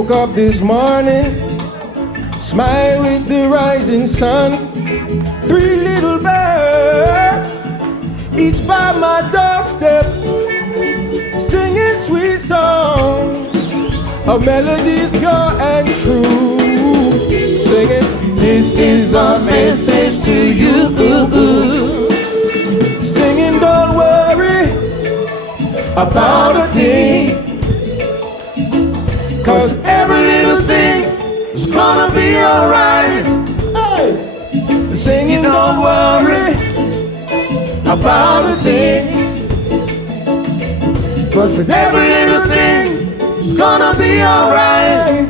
woke up this morning, smile with the rising sun. 3 little birds, each by my doorstep, singing sweet songs of melodies pure and true. Singing, this is a message to you. Singing, don't worry about a thing, 'cause every little thing is gonna be alright. Hey. Singing, don't worry about a thing, 'cause every little thing is gonna be alright.